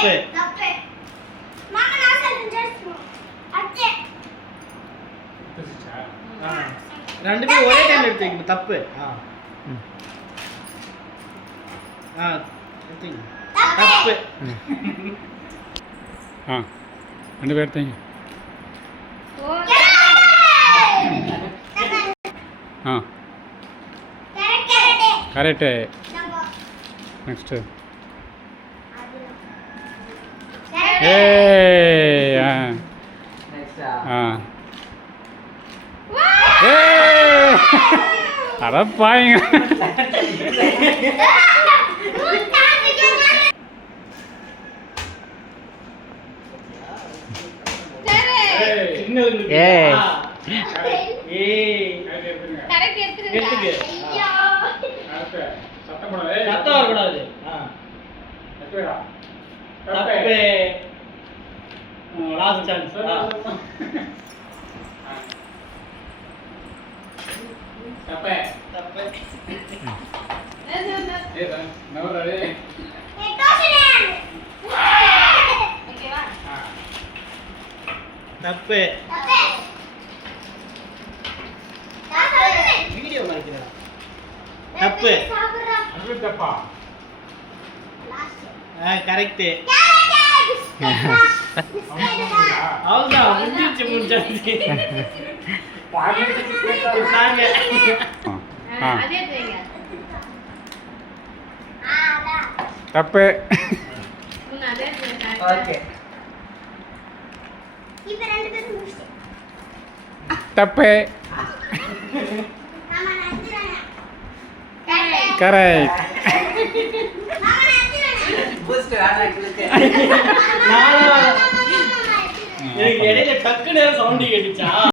தப்பு. மாமா நான் சொல்றேன். அச்சே. ரெண்டு பேரும் ஒரே டைம்ல எடுத்து வைக்கணும். தப்பு. எடுத்துங்க. தப்பு. ரெண்டு பேர் எடுத்தீங்க. கரெக்டு. நெக்ஸ்ட்டு அட பாருங்க. சத்தம் வரக்கூடாது. தப்பு. Last chance. தப்பு. தப்பு. தப்பு. வீடியோ மறைக்கிறா. தப்பு. தப்பா? கரெக்ட். அவ்வளோதான் முடிஞ்சிருச்சு. தப்பு. தப்பு. கரெக்ட். எனக்கு இடையில டக்குன்னு சவுண்ட் கேட்டுச்சா?